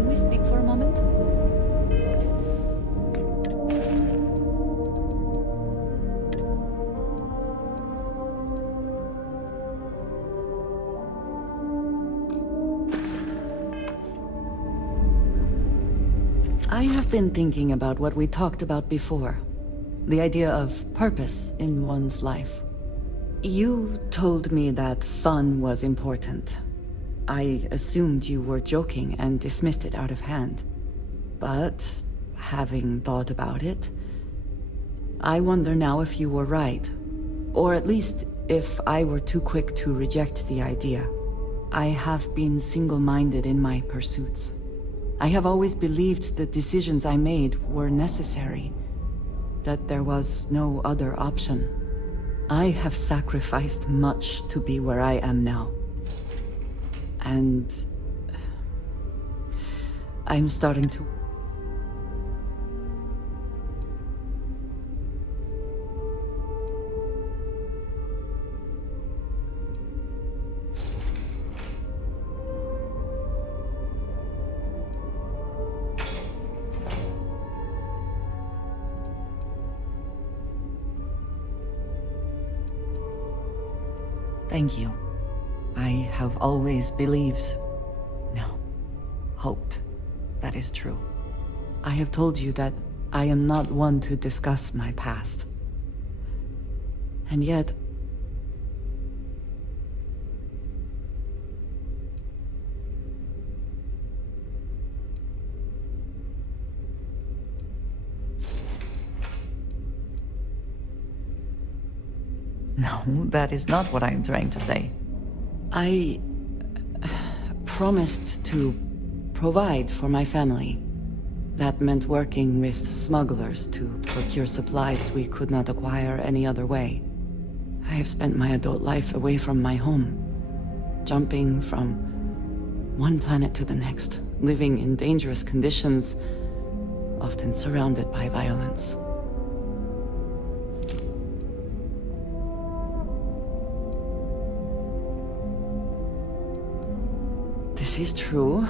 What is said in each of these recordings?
Can we speak for a moment? I have been thinking about what we talked about before. The idea of purpose in one's life. You told me that fun was important. I assumed you were joking and dismissed it out of hand. But, having thought about it, I wonder now if you were right. Or at least, if I were too quick to reject the idea. I have been single-minded in my pursuits. I have always believed the decisions I made were necessary, that there was no other option. I have sacrificed much to be where I am now. And I'm starting to... Thank you. I have always believed, no, hoped, that is true. I have told you that I am not one to discuss my past. And yet... No, that is not what I am trying to say. I promised to provide for my family. That meant working with smugglers to procure supplies we could not acquire any other way. I have spent my adult life away from my home, jumping from one planet to the next, living in dangerous conditions, often surrounded by violence. This is true,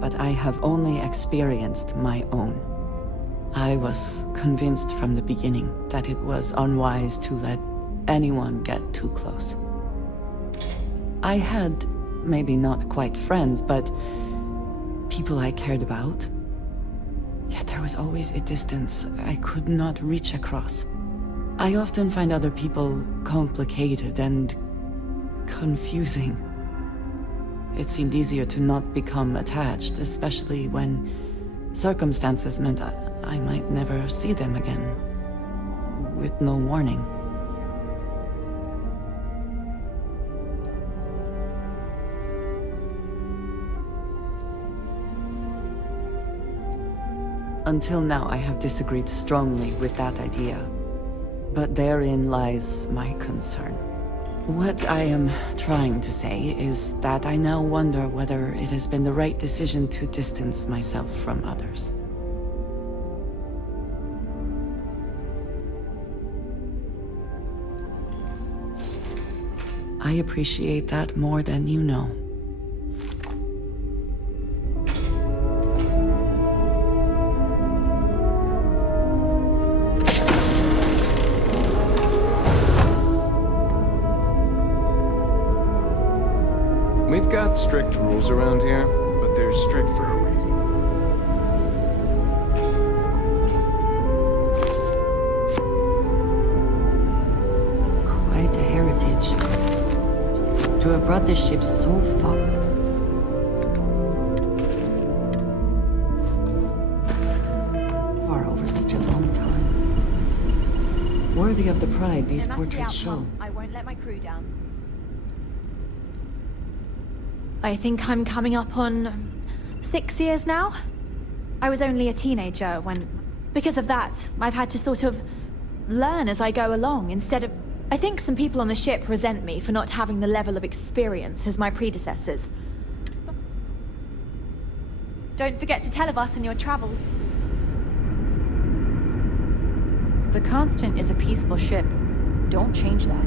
but I have only experienced my own. I was convinced from the beginning that it was unwise to let anyone get too close. I had, maybe not quite friends, but people I cared about. Yet there was always a distance I could not reach across. I often find other people complicated and confusing. It seemed easier to not become attached, especially when circumstances meant I might never see them again, with no warning. Until now, I have disagreed strongly with that idea, but therein lies my concern. What I am trying to say is that I now wonder whether it has been the right decision to distance myself from others. I appreciate that more than you know. We've got strict rules around here, but they're strict for a reason. Quite a heritage. To have brought this ship so far. Over such a long time. Worthy of the pride these portraits show. I won't let my crew down. I think I'm coming up on 6 years now. I was only a teenager when... Because of that, I've had to sort of learn as I go along instead of... I think some people on the ship resent me for not having the level of experience as my predecessors. Don't forget to tell of us in your travels. The Constant is a peaceful ship. Don't change that.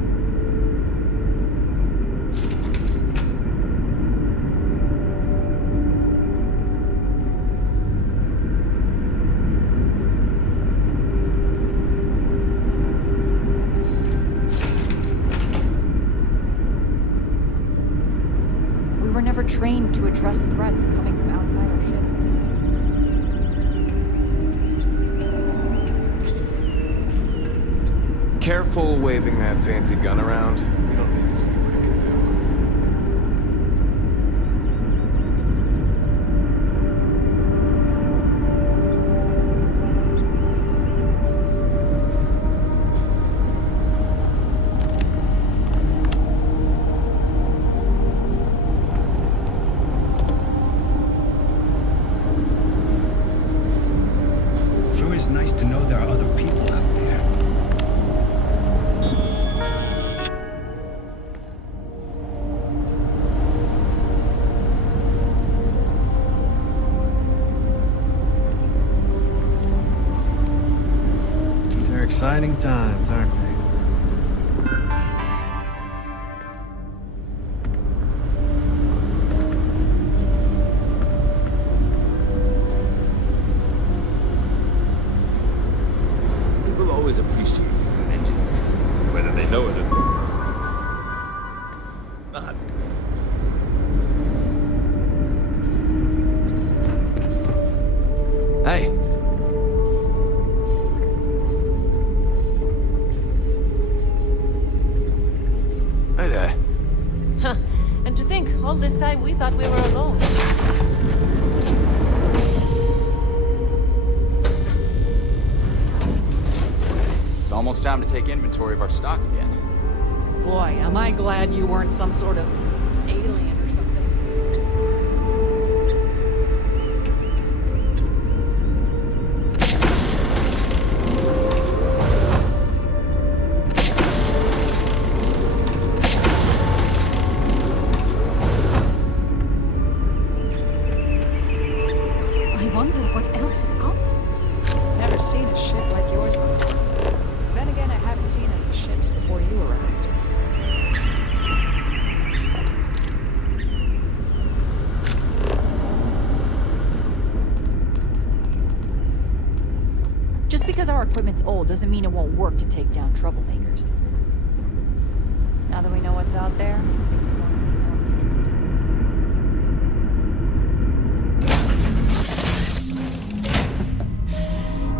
trained to address threats coming from outside our ship. Careful waving that fancy gun around. We don't need to see what it can do. Sure is nice to know there are other people out there. These are exciting times, aren't they? People always appreciate a good engine, whether they know it or not. Hey. Hey there. Huh. And to think, all this time we thought we were alone. It's almost time to take inventory of our stock again. Boy, am I glad you weren't some sort of alien or something. I wonder what else is out there. Never seen a ship like yours before. Then again, I haven't seen any ships before you arrived. Just because our equipment's old doesn't mean it won't work to take down troublemakers. Now that we know what's out there, things are going to be more interesting.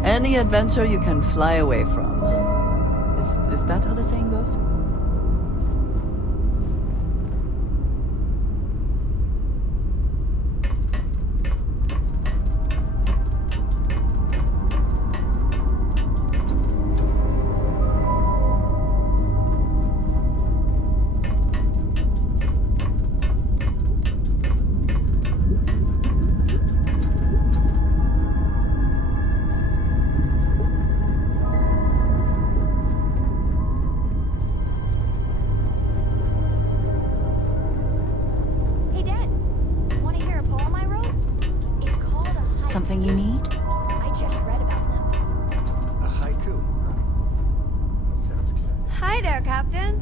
Any adventure you can fly away from. Is that how the saying goes? Hey, Dad. Want to hear a poem I wrote? It's called a haiku. Something you need? I just read about them. A haiku, huh? That sounds exciting. Hi there, Captain.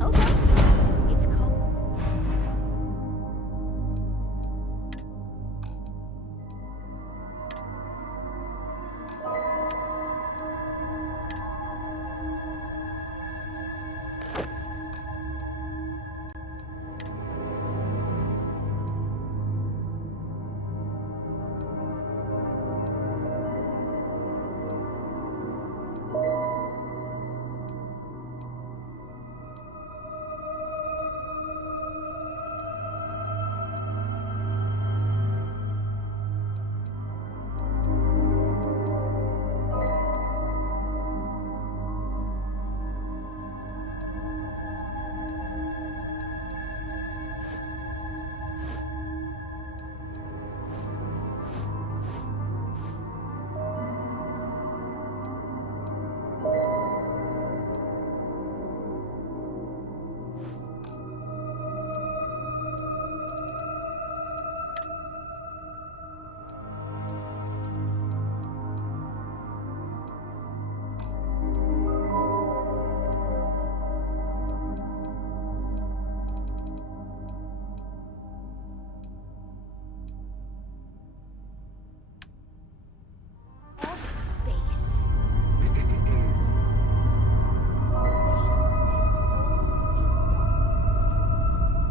Okay. It's called...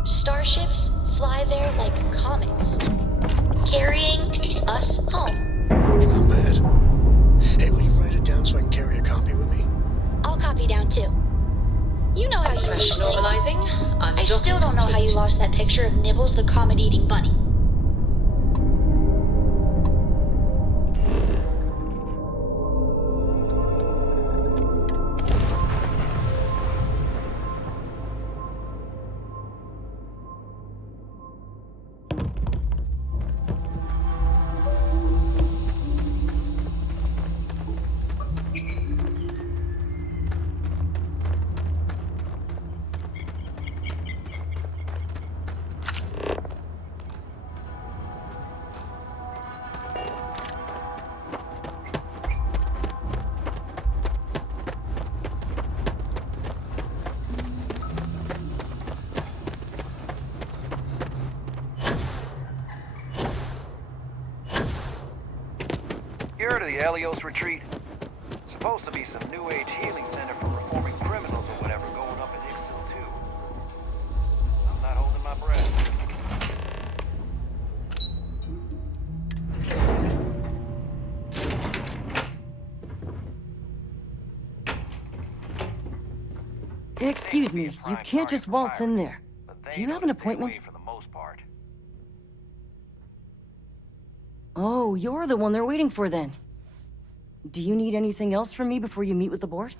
Starships fly there like comets, carrying us home. Not bad. Hey, will you write it down so I can carry a copy with me? I'll copy down too. You know how you lose things. Normalizing. I still don't know how you lost that picture of Nibbles the comet-eating bunny. You heard of the Helios retreat? Supposed to be some new age healing center for reforming criminals or whatever going up in Ixtal too. I'm not holding my breath. Excuse me, you can't just waltz in there. Do you have an appointment? For the most part. Oh, you're the one they're waiting for then. Do you need anything else from me before you meet with the board?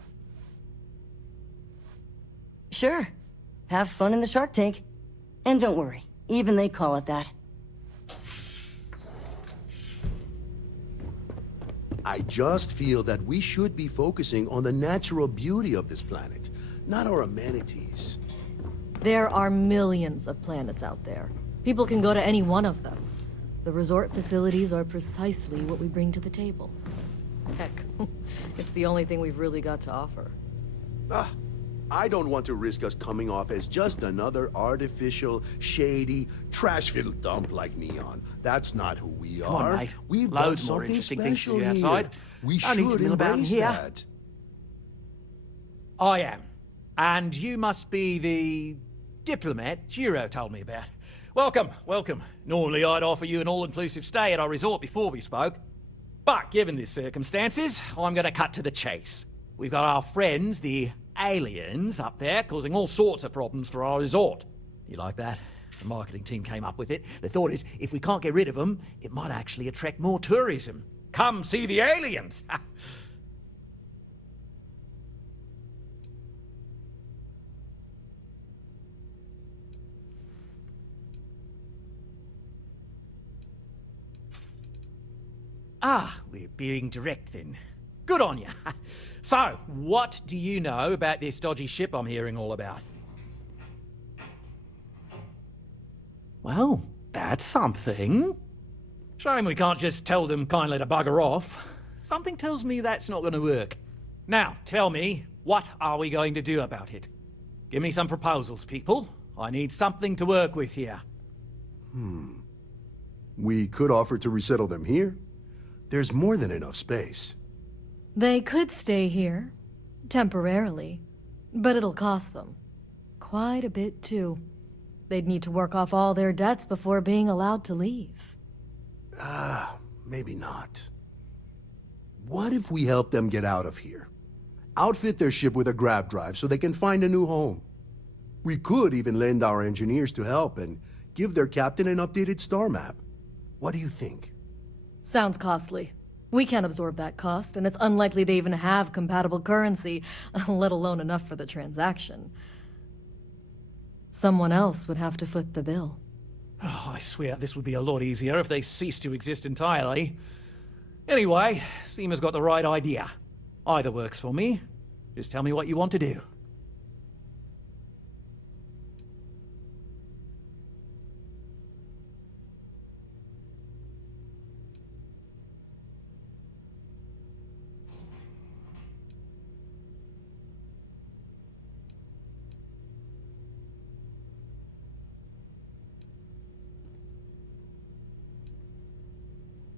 Sure. Have fun in the shark tank. And don't worry, even they call it that. I just feel that we should be focusing on the natural beauty of this planet, not our amenities. There are millions of planets out there. People can go to any one of them. The resort facilities are precisely what we bring to the table. Heck, it's the only thing we've really got to offer. I don't want to risk us coming off as just another artificial, shady, trash-filled dump like Neon. That's not who we Come are. on, mate. We've Loads got more something interesting things to special do here. outside. We I need to should mill about in embrace here. that. I am. And you must be the diplomat Jiro told me about. Welcome, welcome. Normally I'd offer you an all-inclusive stay at our resort before we spoke. But given the circumstances, I'm gonna cut to the chase. We've got our friends, the aliens, up there causing all sorts of problems for our resort. You like that? The marketing team came up with it. The thought is, if we can't get rid of them, it might actually attract more tourism. Come see the aliens! Ah, we're being direct then. Good on you. So, what do you know about this dodgy ship I'm hearing all about? Well, that's something. Shame we can't just tell them kindly to bugger off. Something tells me that's not going to work. Now, tell me, what are we going to do about it? Give me some proposals, people. I need something to work with here. We could offer to resettle them here. There's more than enough space. They could stay here, temporarily, but it'll cost them. Quite a bit, too. They'd need to work off all their debts before being allowed to leave. Maybe not. What if we help them get out of here? Outfit their ship with a grav drive so they can find a new home. We could even lend our engineers to help and give their captain an updated star map. What do you think? Sounds costly. We can't absorb that cost, and it's unlikely they even have compatible currency, let alone enough for the transaction. Someone else would have to foot the bill. Oh, I swear this would be a lot easier if they ceased to exist entirely. Anyway, Seema's got the right idea. Either works for me. Just tell me what you want to do.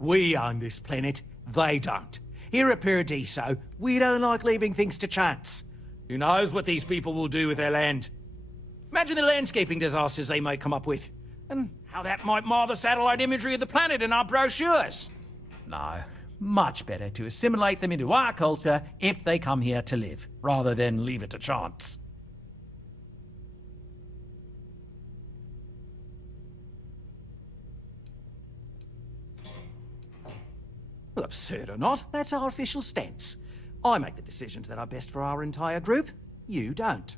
We own this planet, they don't. Here at Paradiso, we don't like leaving things to chance. Who knows what these people will do with their land? Imagine the landscaping disasters they might come up with. and how that might mar the satellite imagery of the planet in our brochures. No, much better to assimilate them into our culture if they come here to live, rather than leave it to chance. Well, absurd or not, that's our official stance. I make the decisions that are best for our entire group. You don't.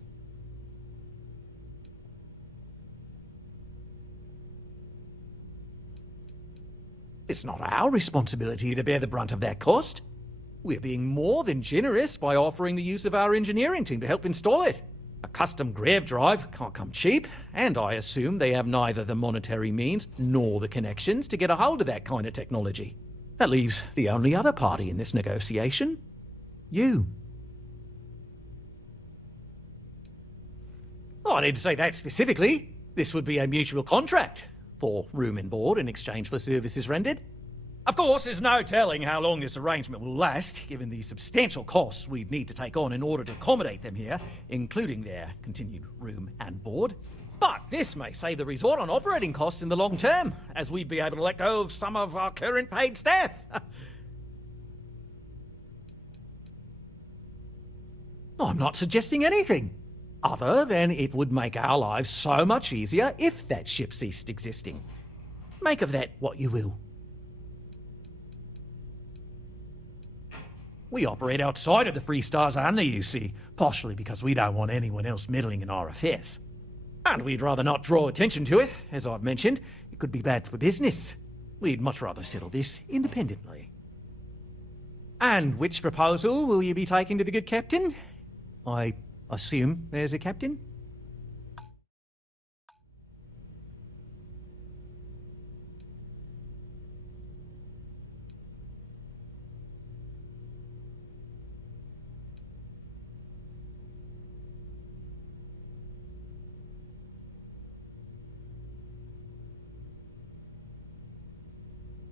It's not our responsibility to bear the brunt of that cost. We're being more than generous by offering the use of our engineering team to help install it. A custom grav drive can't come cheap, and I assume they have neither the monetary means nor the connections to get a hold of that kind of technology. That leaves the only other party in this negotiation. You. Oh, I didn't say that specifically. This would be a mutual contract for room and board in exchange for services rendered. Of course, there's no telling how long this arrangement will last, given the substantial costs we'd need to take on in order to accommodate them here, including their continued room and board. But this may save the resort on operating costs in the long term, as we'd be able to let go of some of our current paid staff. I'm not suggesting anything, other than it would make our lives so much easier if that ship ceased existing. Make of that what you will. We operate outside of the Free Stars only, you see, partially because we don't want anyone else meddling in our affairs. And we'd rather not draw attention to it, as I've mentioned. It could be bad for business. We'd much rather settle this independently. And which proposal will you be taking to the good captain? I assume there's a captain?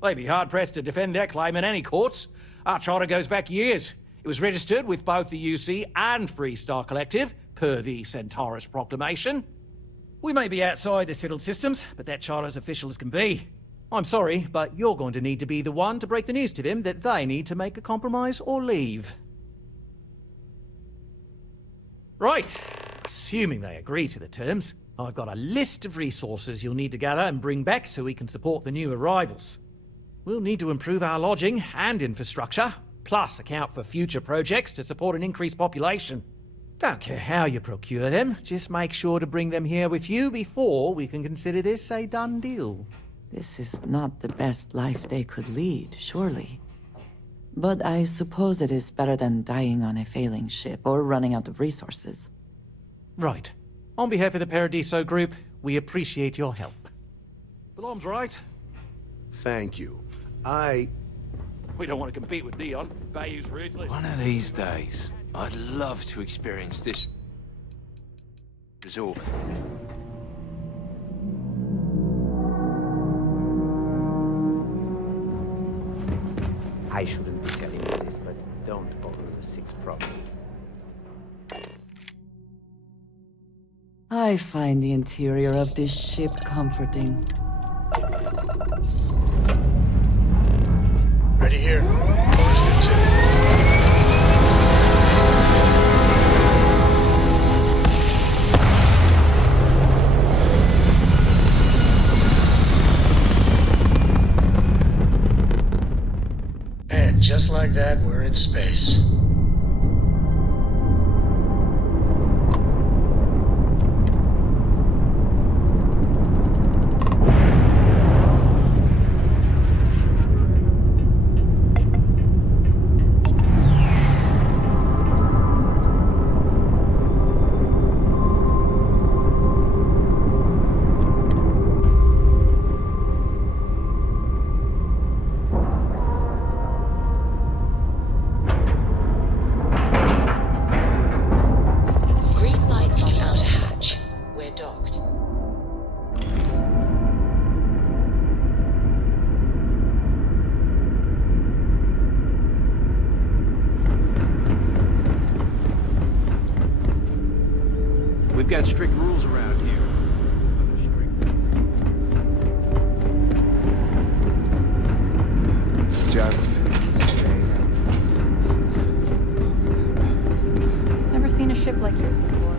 They'd be hard-pressed to defend their claim in any courts. Our charter goes back years. It was registered with both the UC and Free Star Collective, per the Centaurus Proclamation. We may be outside the settled systems, but that charter's official as can be. I'm sorry, but you're going to need to be the one to break the news to them that they need to make a compromise or leave. Right. Assuming they agree to the terms, I've got a list of resources you'll need to gather and bring back so we can support the new arrivals. We'll need to improve our lodging and infrastructure, plus account for future projects to support an increased population. Don't care how you procure them, just make sure to bring them here with you before we can consider this a done deal. This is not the best life they could lead, surely. But I suppose it is better than dying on a failing ship or running out of resources. Right. On behalf of the Paradiso Group, we appreciate your help. Belom's right. Thank you. We don't want to compete with Leon. Bayou's ruthless. One of these days, I'd love to experience this resort. I shouldn't be telling you this, but don't bother the sixth problem. I find the interior of this ship comforting. Ready here. Doors good too. And just like that, we're in space. We've got strict rules around here. But they're strict. just stay. Never seen a ship like yours before.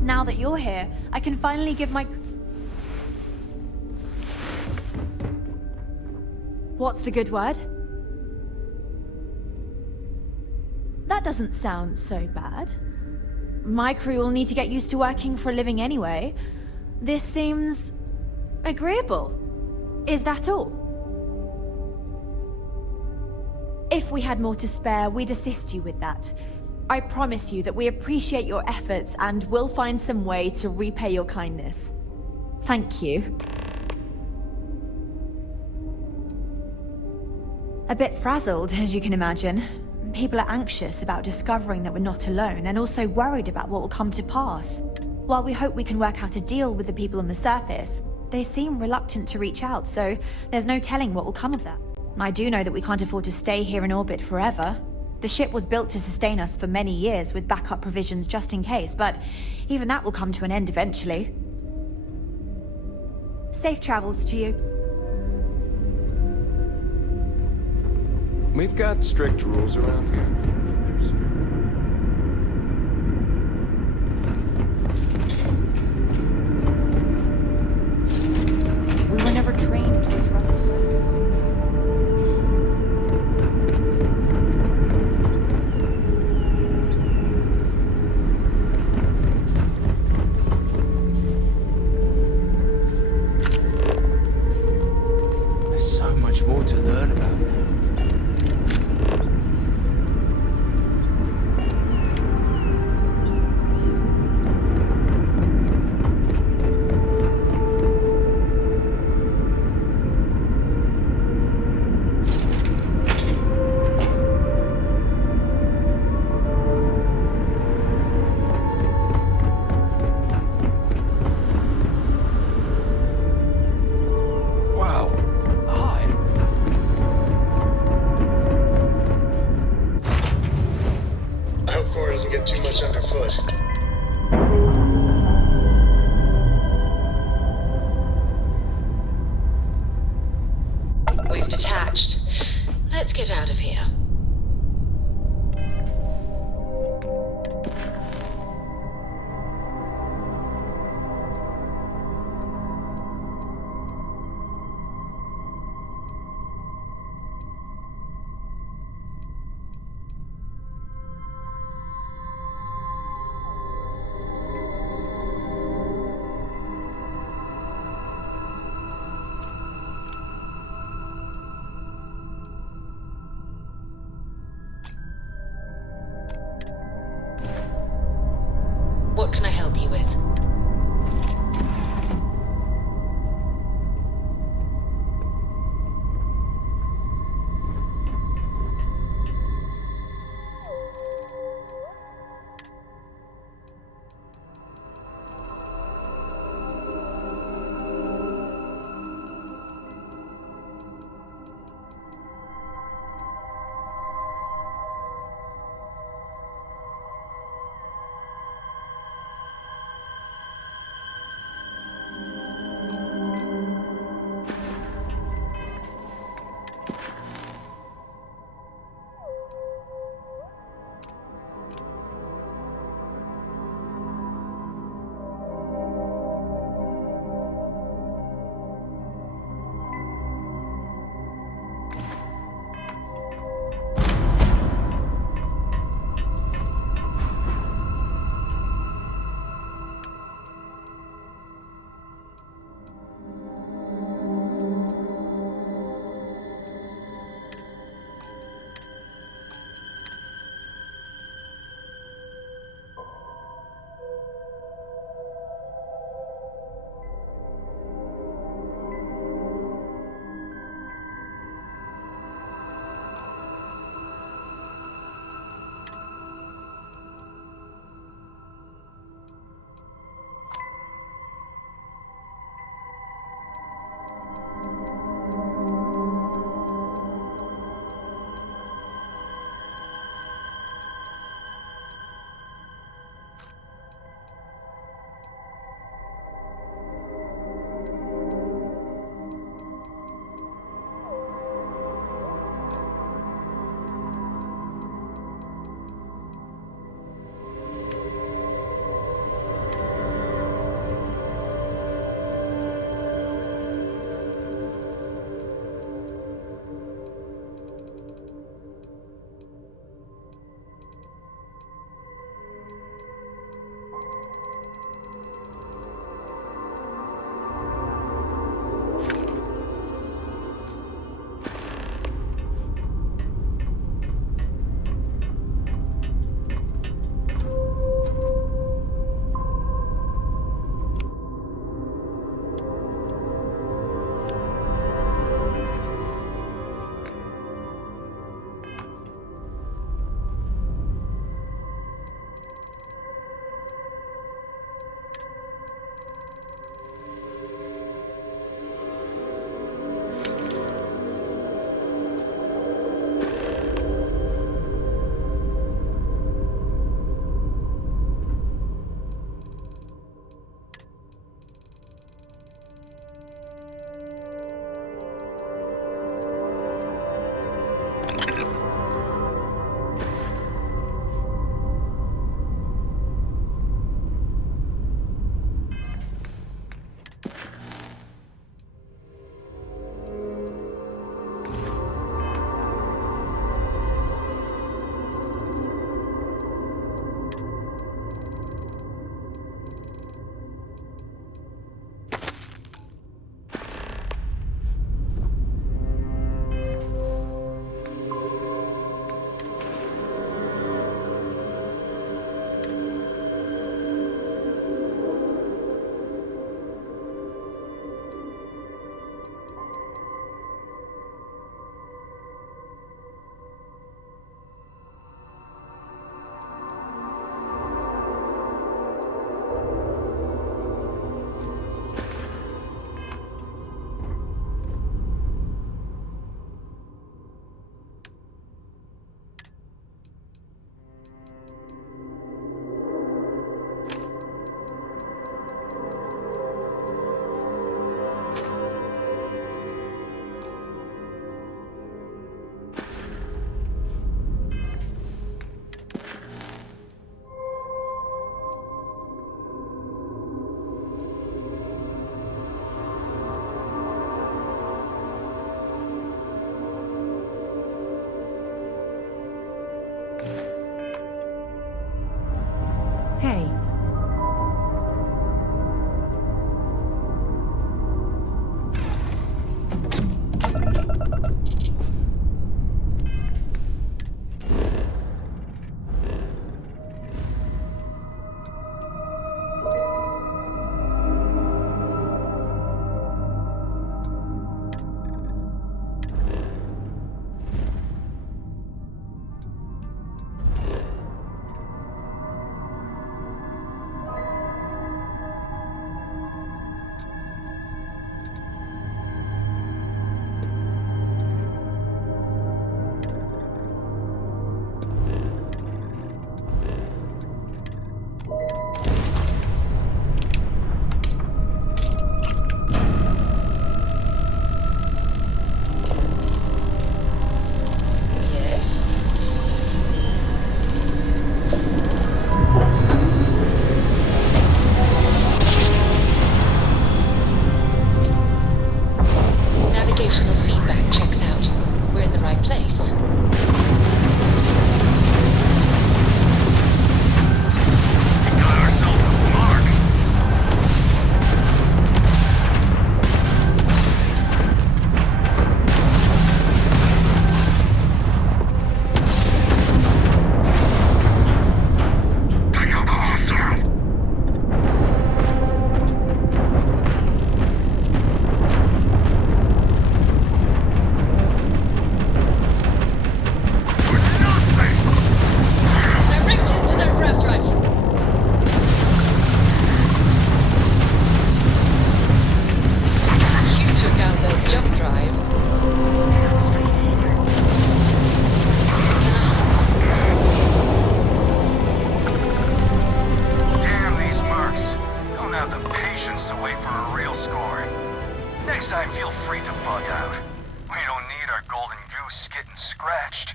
Now that you're here, I can finally give my... What's the good word? That doesn't sound so bad. My crew will need to get used to working for a living anyway. This seems... agreeable. Is that all? If we had more to spare, we'd assist you with that. I promise you that we appreciate your efforts and we'll find some way to repay your kindness. Thank you. A bit frazzled, as you can imagine. People are anxious about discovering that we're not alone, and also worried about what will come to pass. While we hope we can work out a deal with the people on the surface, they seem reluctant to reach out, so there's no telling what will come of that. I do know that we can't afford to stay here in orbit forever. The ship was built to sustain us for many years with backup provisions just in case, but even that will come to an end eventually. Safe travels to you. We've got strict rules around here. They're strict. We were never trained to trust the rest. There's so much more to learn about. Doesn't get too much underfoot. We've detached. Let's get out of here. directional feedback checks out. We're in the right place. Next time, feel free to bug out. We don't need our golden goose getting scratched.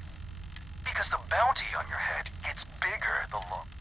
Because the bounty on your head gets bigger the longer.